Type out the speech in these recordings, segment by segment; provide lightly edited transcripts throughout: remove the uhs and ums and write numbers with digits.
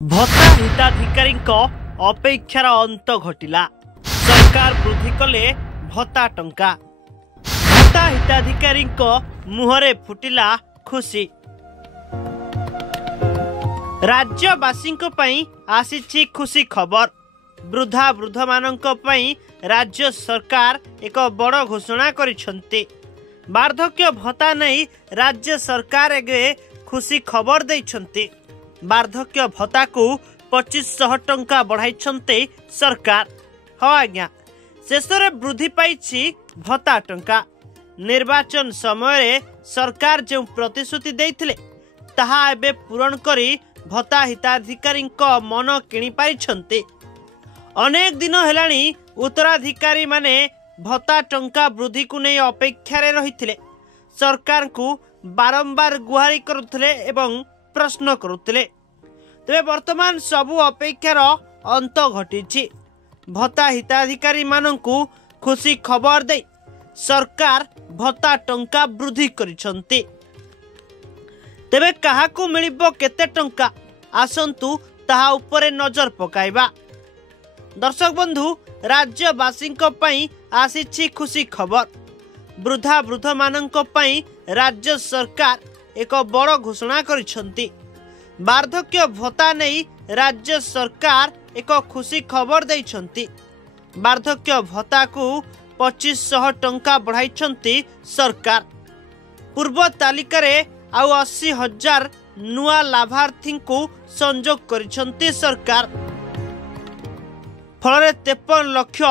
भत्ता हिताधिकारी अपेक्षार अंत घटिला। सरकार वृद्धि कले भत्ता टंका। भत्ता हिताधिकारी मुहरे फुटिला खुशी। राज्यवासी आसी खुशी खबर। वृद्धा वृद्ध मानक राज्य सरकार एक बड़ घोषणा करिसेंती। वार्धक्य भत्ता नहीं राज्य सरकार एगे खुशी खबर देइछंती। वार्धक्य भत्ता को 2500 टंका बढ़ाई सरकार। हाँ आज्ञा, शेष वृद्धि पाई भत्ता टंका। निर्वाचन समय सरकार जो प्रतिश्रुति देइथिले ताहा एबे पूरण करी भत्ता हिताधिकारी मन किणी पारिछंती। अनेक दिन हेलाणी उत्तराधिकारी माने भत्ता टंका वृद्धि को नहीं अपेक्षा रही सरकार को बारंबार गुहारी करुथिले एवं प्रश्न करुथिले। तेबे वर्तमान सबु अपेक्षार अंत घटी। भत्ता हिताधिकारी मानंकु खुशी खबर दे सरकार भत्ता टंका वृद्धि करिसंती। तेबे काहाकु मिलिबो केते टंका आसंतु ताहा उपरे नजर पकाइबा। दर्शक बंधु, राज्यवासी आसी खुशी खबर। वृद्धा वृद्ध मानक राज्य सरकार एक बड़ घोषणा करिसंती। वार्धक्य भत्ता नहीं राज्य सरकार एक खुशी खबर देइछंती। वार्धक्य भत्ता को 2500 टंका बढ़ाई सरकार। पूर्व तालिका रे आउ 80,000 नुआ लाभार्थी को संजोग करिसंती सरकार। फल 53 लाख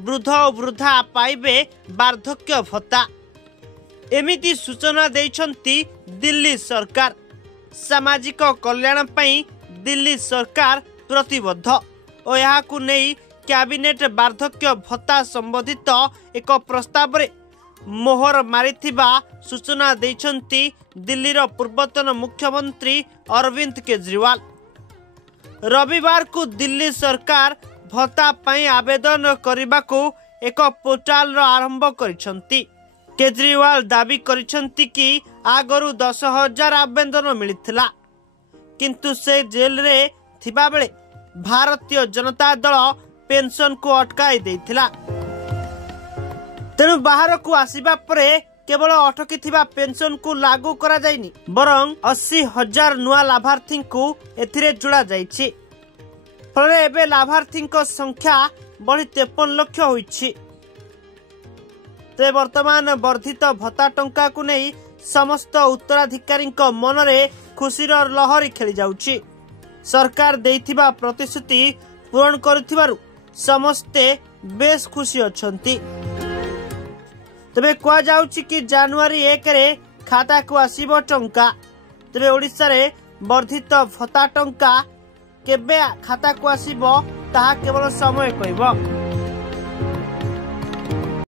वृद्ध और वृद्धा पाइबे वार्धक्य भत्ता। एमिति सूचना देइछंती दिल्ली सरकार। सामाजिक कल्याण पई दिल्ली सरकार प्रतिबद्ध और यहाँ को नहीं कैबिनेट वार्धक्य भत्ता संबंधित एक प्रस्ताव रे मोहर मारिथिबा सूचना देइछंती दिल्लीर पूर्वतन मुख्यमंत्री अरविंद केजरीवाल। रविवार को दिल्ली सरकार भत्ता पई आवेदन करने को एक पोर्टाल आरंभ करिसंती। केजरीवाल दाबी करिसंती कि आगरू 10,000 आवेदन मिलिथिला, किंतु से जेल रे थिबा बेले भारतीय जनता दल पेंशन को अटकाई देथिला। तेणु बाहर को आसीबा परे केवल अटकी थिबा पेंशन को लागू करा जायनी, बरं 80,000 नुआ लाभार्थी को एथिरे जोड़ा जायछि। फल एबे लाभार्थी संख्या बढ़ी 53 लाख होइछि। ते वर्तमान वर्धित भत्ता टंका को नहीं समस्त उत्तराधिकारी मनरे खुशीर लहरी खेली जाउछि। सरकार देइथिबा प्रतिश्रुति पूरण करुथिबारु समस्ते बेस खुशी अछंती। तबे कुआ जाउछि कि जनवरी 1 रे खाता को आसीबो टंका। तबे ओडिसा रे वर्धित भत्ता टंका केबे खाता को आसीबो ताहा केवल समय कहबो।